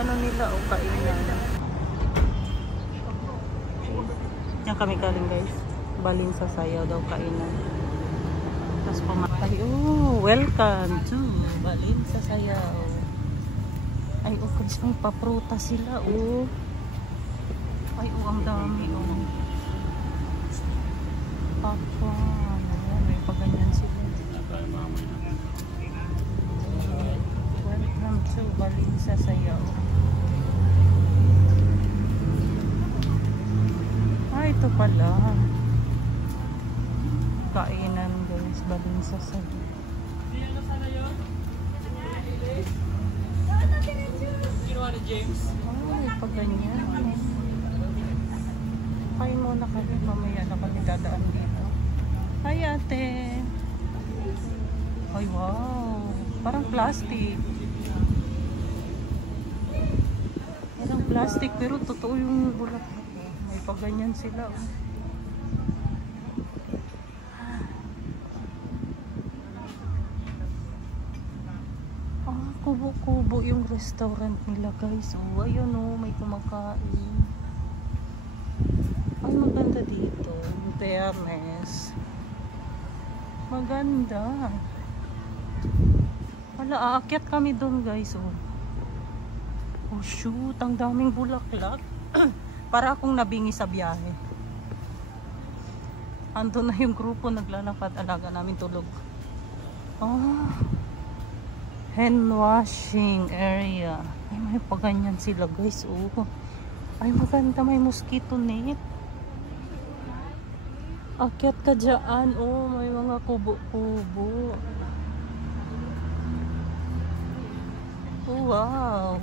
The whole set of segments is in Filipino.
ano nila o kainan. Yan kami galing guys. Balin sa Sayaw daw kainan. Tapos pumatay. Oh, welcome to Balin sa Sayaw. Ay, oh guys, may papruta sila. Oh. Ay, oh, ang dami. Oh. Papa. Ayan, may paganyan sila. Welcome to Balin sa Sayaw. Ito pala kainan guys, Balin sa Sayaw. Ay, pag ganyan kain muna kami, mamaya na kami dadaan dito. Hi ate. Ay wow, parang plastic. Parang plastic pero totoo yung bulak. Pag ganyan sila. Kubo-kubo yung restaurant nila guys. Oh, ayun oh, may kumakain. Ay, maganda dito. Fairness. Maganda. Wala, aakyat kami doon guys. Oh. Oh shoot, ang daming bulaklak. Para akong nabingi sa biyahe. Ando na yung grupo naglalakad, alaga namin tulog. Oh, hand washing area. Ay, may paganyan sila guys. Oh. Ay, maganda, may mosquito net. Akyat ka dyan. Oh, may mga kubo-kubo. Oh, wow.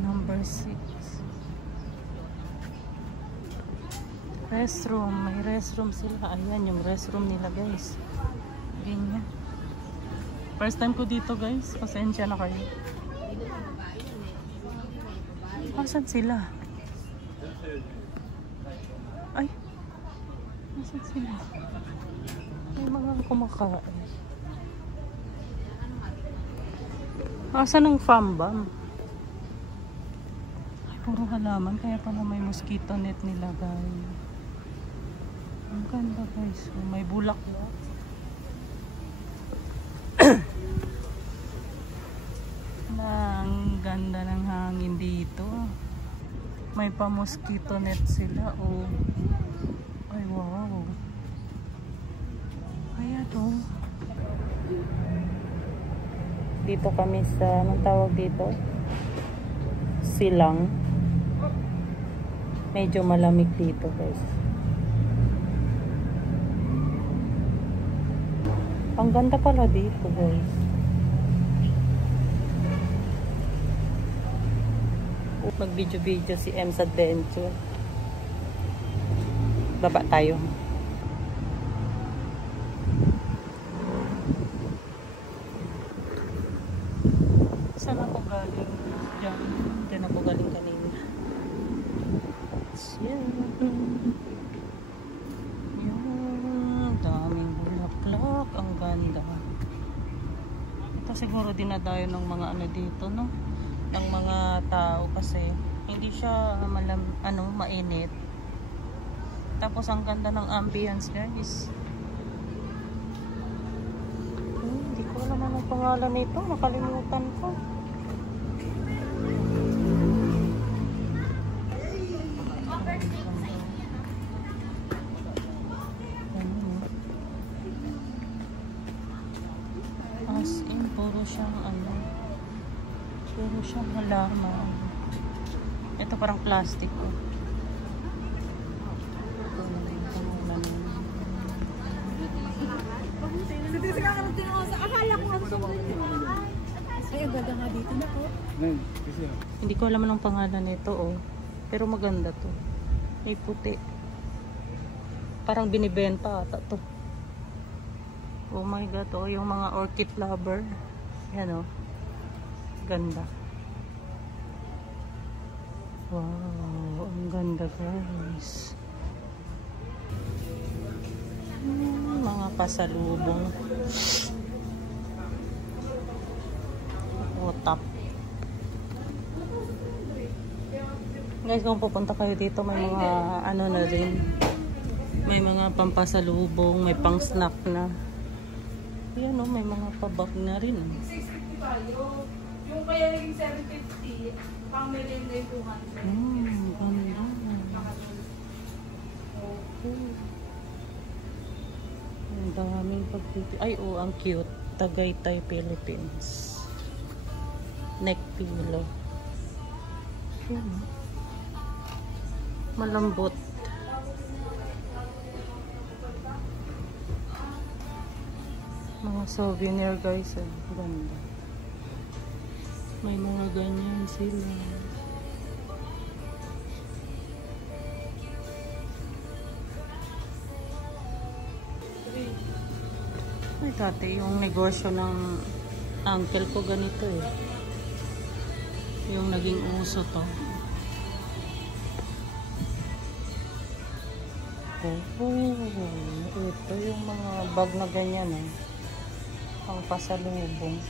Number 6. Restroom. May restroom sila. Ayan yung restroom nila guys. Ganyan. First time ko dito guys. Pasensya na kayo. Asan sila? Ay. Asan sila? May mga kumakain. Asan ang fambam? Puro halaman, kaya pala may mosquito net nila guys. Ang ganda guys. May bulaklak. Ang ganda ng hangin dito. May pa mosquito net sila. Oh. Ay wow. Kaya to. Dito kami sa, anong tawag dito? Silang. Medyo malamig dito guys. Ang ganda pala dito guys. Mag video si M's Adventure. Baba tayo. Saan ako galing? Diyan ako galing kanina. Yan. Yan. Daming bulaklak. Ang ganda. Ito siguro dinadayo ng mga ano dito, no? Ng mga tao kasi hindi siya mainit. Tapos ang ganda ng ambience guys. Hindi ko alam anong pangalan nito. Nakalimutan ko. As in, puro siyang puro siyang halaman. Ito parang plastic oh. Ay, ang ganda nga dito na po. Hindi ko alam anong pangalan nito oh. Pero maganda to. May puti. Parang binibenta ata to. Oh my god, oh, yung mga orchid lover. Yan oh. Ganda. Wow, ang ganda guys. Mga pasalubong. O top. Guys, kung pupunta kayo dito, may mga ano na rin. May mga pampasalubong, may pang snack na. Ayan o, may mga pabak na rin. Yung kaya naging 750, pang merinda yung 200. Ganda. Ang daming pagtiti. Ay, oh, ang cute. Tagaytay, Philippines. Neck pillow. Ayan. Malambot. Mga souvenir guys. Ganda. May mga ganyan sila. Ay, dati yung negosyo ng uncle ko ganito eh. Yung naging uso to. Ito yung mga bag na ganyan eh. Ang pasalubong.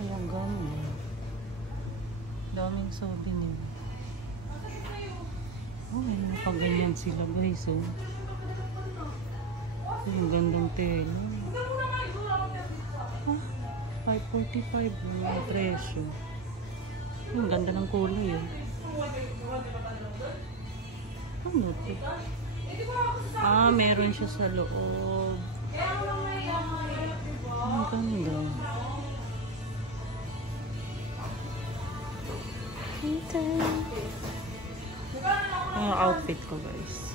Ayan, ganda. Daming souvenir. Oh, may mga pag-ganyan sila guys. Oh. Ang gandang tela. 545 yung presyo. Ang ganda ng kulay eh. Ano ito? Meron siya sa loob. Ang ganda. Ang outfit ko guys.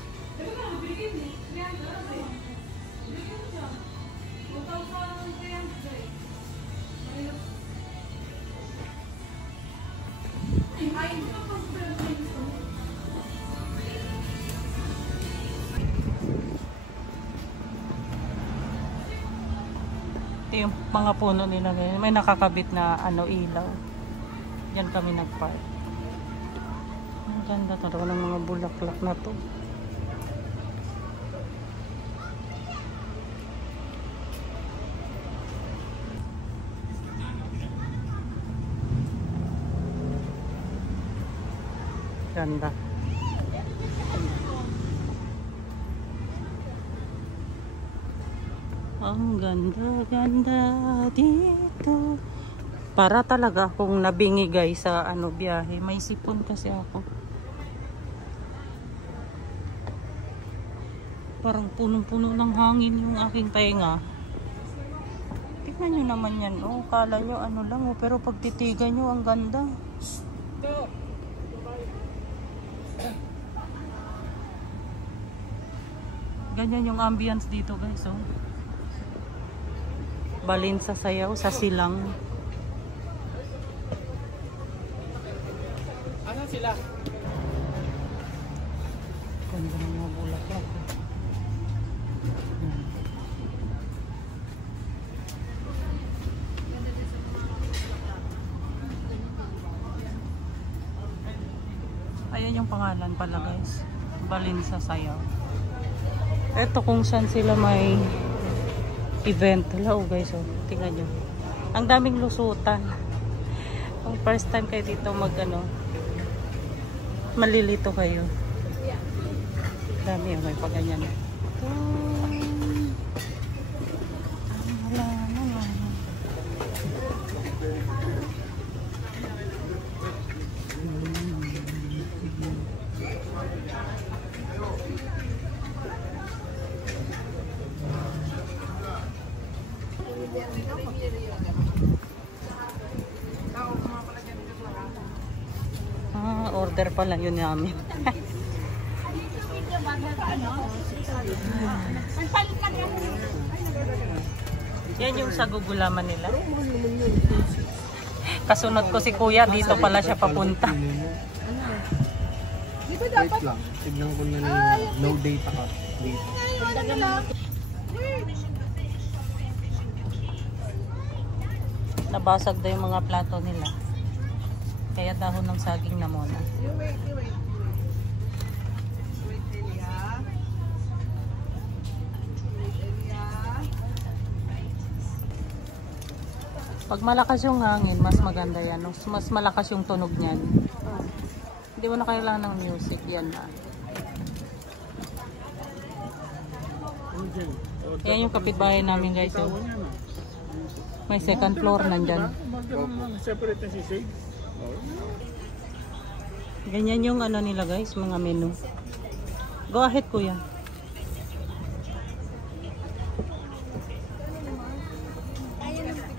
Ito yung mga puno nila ngayon. May nakakabit na ilaw. Diyan kami nagpark. Ang ganda talaga ng mga bulaklak na to. Ganda. Ang ganda dito. Para talaga akong nabingi guys sa biyahe. May sipon kasi ako. Parang punong-puno ng hangin yung aking tainga. Tignan nyo naman yan. Oh, kala nyo lang. Oh, pero pag titigan nyo, ang ganda. Ganyan yung ambience dito guys. Oh. Balin sa sayaw, sa silang. Ano sila? Ganda ng mga bulaklak. Ayan yung pangalan pala guys. Balin sa sayaw. Ito kung saan sila may event. Hello guys, oh. Tingnan nyo. Ang daming lusutan. Kung first time kayo dito malilito kayo. Dami, oh. May paganyan. Order pala yun namin. Yan yung sa gugulaman nila. Kasunod ko si kuya, dito pala siya papunta. Wait lang, tignan ko na no data ka dito. Nabasag daw yung mga plato nila. Kaya dahon ng saging na muna. Pag malakas yung hangin, mas maganda yan. Mas malakas yung tunog niyan. Hindi mo na kailangan ng music. Yan na. Yan yung kapitbahay namin guys. Oh. May second floor nandyan. Separate na si Sig. Ganyan yung ano nila guys, mga menu. Go ahead kuya.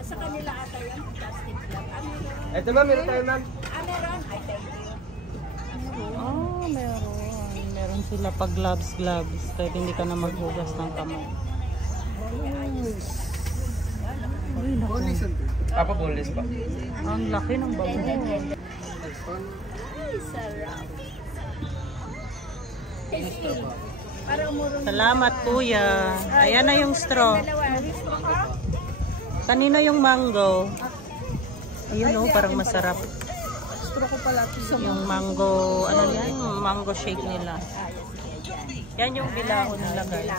Sa kanila ata yung plastic club. Ito ba, meron tayo ma'am? Meron. Ay, thank you. Oh, meron. Meron sila pag gloves. Kahit hindi ka na maghugas ng kamay. Papa boneless pa. Ang laki ng bago. Ay, sarap. Tasty. Para umurong. Salamat kuya. Ayan na yung straw. Dalawa. Kanina yung mango. Ayun oh, parang masarap. Yung mango, ano yan? Mango shake nila. Yan yung bilao nila guys.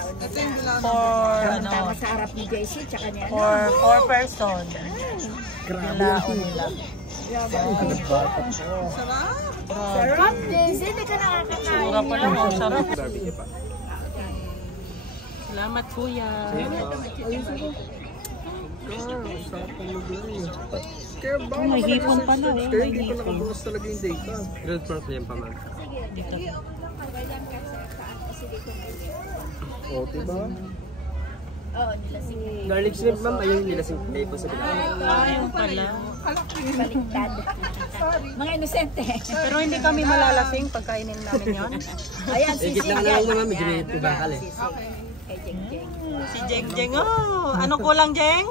For, ano, Tama sa harap ni JC, tsaka niya. for 4 person. Bilao nila. Sarap, JC. Hindi ka nakakakain. Mura pa lang, oh, sarap. Barbecue pa. Salamat kuya. Kaya ba? Oh, may hipon pa na. Kaya May hindi pa hipon. nakabukas talaga yung data. Grilled pork yan pa ma'am. Dito. O, diba? Oo, nilasing. Garlic shrimp ma'am, ayun nilasing. May po sa bilang. Ayun pala. Baliktad. Mga inosente. Pero hindi kami malalasing pagkainin namin yon. Ayan, si Igit lang lang naman, medyo may tubakal eh. Kay Jeng Jeng. Si Jeng. Oh, anong kulang Jeng?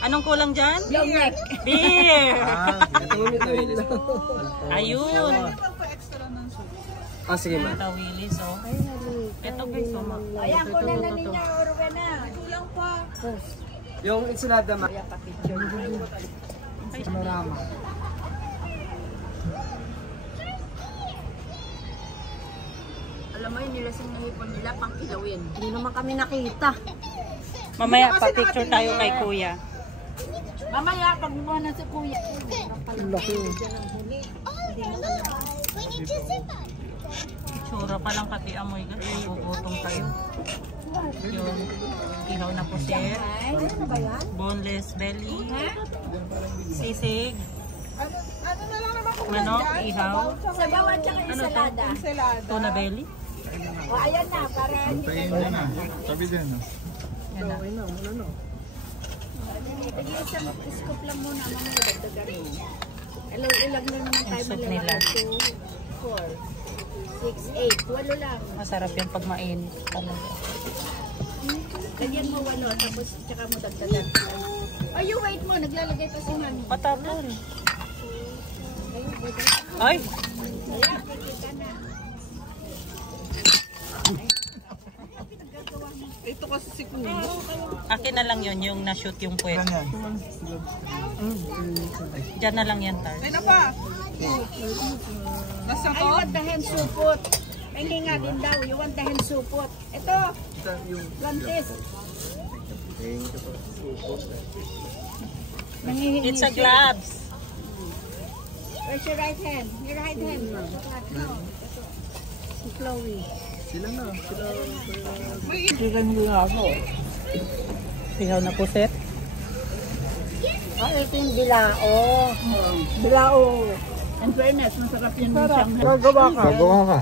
Anong kulang dyan? Long neck. Beer! Ito mo may tawilis po. Ayun. Ah, sige ma'am. Tawilis, oh. Ito guys, oh. Ayan, kunan na ninyo, Orwena. Kulang pa. Yung ensalada ma'am. Ayan, pa-picture. Panorama. Alam mo yun, nilasing na hipon nila, pang kilawin. Hindi naman kami nakita. Mamaya pa-picture tayo kay kuya. Mamaya, pag buwan na si kuya. Laki. Tsura pa lang pati amoy guys. Magugutom tayo. Yung ihaw na pusit. Ano ba yan? Boneless belly. Sisig. Manok, ihaw. Sa bawat tsaka ensalada. Tuna belly. O, ayan na, para Sabi din, no? Yan na. Isang scoop lang muna, mga dagdagan mo. Ilang na naman tayo Yung soup malala. nila. 2, 4, 6, 8. 8 lang. Masarap yan pag mainit. Ganyan mo 8, tapos tsaka mo dagdagan. Ay, you wait mo, naglalagay pa si mami. Patapon. Ay! Ayan, kikita na. Ito kasi si Kuya. Akin na lang yun, yung na-shoot yung puwet. Diyan na lang yan, Tar. Ay na pa. Nasa I ko? want the hen supot. Hindi nga din daw, you want the hen supot. Ito, lantis. Nangihingi It's a siya. gloves. Where's your right hand? Your right hand. Si Chloe. Sila na. Ihaw na puset. Ah, ito yung bilao. Bilao. In fairness, masarap yun ng Shanghai. Gagawa ka. Gagawa ka.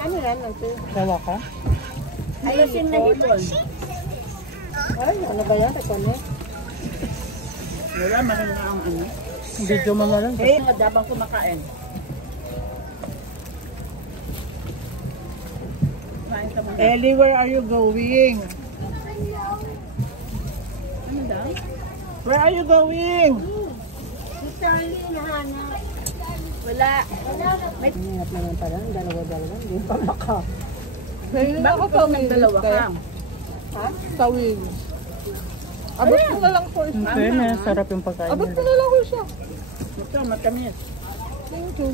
Ano yan? Ito? Gawa ka? Alasin na hipon. Ay, ano ba yan? Ito na. Wala, marami na ang ano. Video mo na lang. Eh, madabang kumakain. Ellie, where are you going? Ano daw? Where are you going? Wala. May Ingat naman pala, dalawa-dalawa, hindi pa maka. bakit po may dalawa ka? Ha? Tawin. Abot ko na lang po. Fairness, sarap yung pagkain Abot ko nila. na lang ko siya. Ito, matamis. Thank you.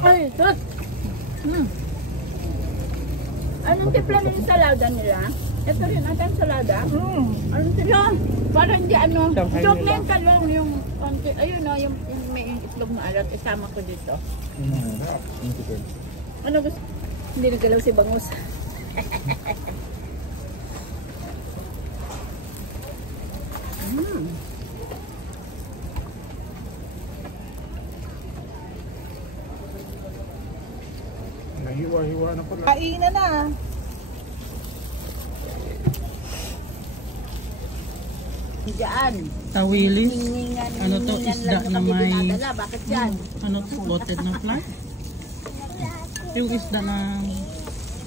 Ay, tos! Anong timpla ng ensalada nila? Ito rin ata ang salada. Ano sila? Parang di ano. Shanghai Joke nila. na yung talong, yung konti. Ayun o, yung may itlog na alat. Isama ko dito. Ano gusto? Hindi nagalaw si Bangus. Nahiwa-hiwa na pala. Kainan na. Diyan. Tawilis. Hiningan, Ano to, hiningan isda lang na kami may- dinadala. Bakit dyan? Ano to? Coated na fly? Yung isda na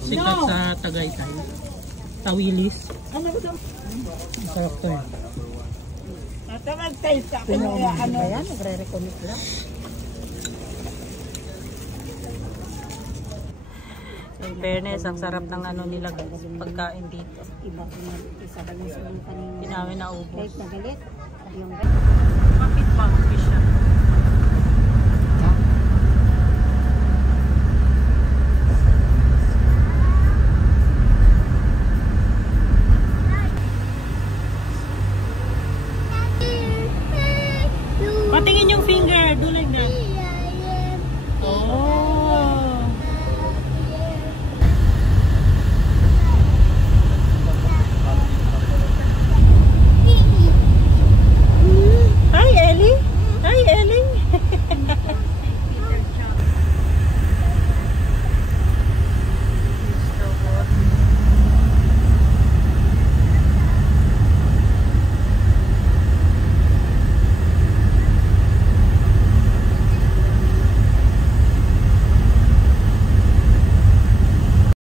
sikat sa Tagaytay. Tawilis. Ano gusto? Masarap to eh. Ito mag-taste ako. Ano yan? Nagre-reconnect lang. In fairness, ang sarap ng ano nila pagkain dito. Iba ko na isa ba yung kanina. Hindi namin naubos. Kahit na galit. Yung Bakit ba ang fish siya?